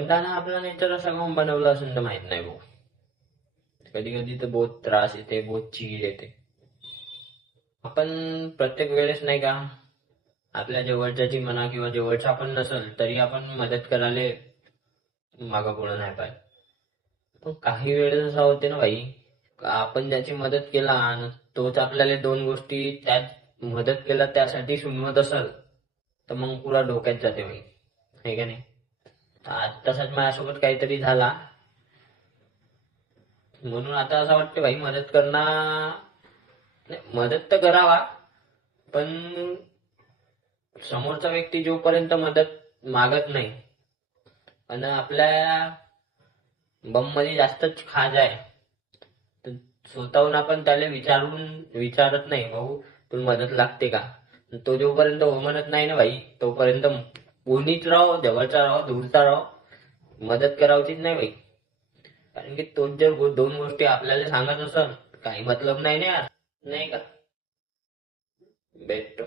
पण त्यानं आपला नेचर असा काऊन बनवला असेल तर माहित नाही भाऊ. कधी कधी तर बहुत त्रास येते, बहुत चीड येते. आपण प्रत्येक वेळेस नाही का आपल्या जवळच्याची म्हणा किंवा जवळचा आपण नसल तरी आपण मदत करायला मागं पुढं नाही पाहिजे. पण काही वेळेस असं होते ना भाई, आपण ज्याची मदत केला आणि तोच आपल्याला दोन गोष्टी त्यात मदत केला त्यासाठी सुनवत असल तर मग पुरा डोक्यात जाते भाई, हे का नाही. आज तसाच माझ्यासोबत काहीतरी झाला, म्हणून आता असं वाटतं भाई मदत करणं, मदत तर करावा पण समोरचा व्यक्ती जोपर्यंत मदत मागत नाही आणि आपल्या बम मध्ये जास्तच खाज आहे तर स्वतःहून आपण त्याला विचारत नाही, भाऊ तुला मदत लागते का. तो जोपर्यंत हो म्हणत नाही ना भाई तोपर्यंत कोणीच राहो, जवळचा राहो दूरचा राहो, मदत करावचीच नाही भाई. कारण की तोच जर दोन गोष्टी आपल्याला सांगत असेल काही मतलब नाही ना यार, नाही का. भेटतो.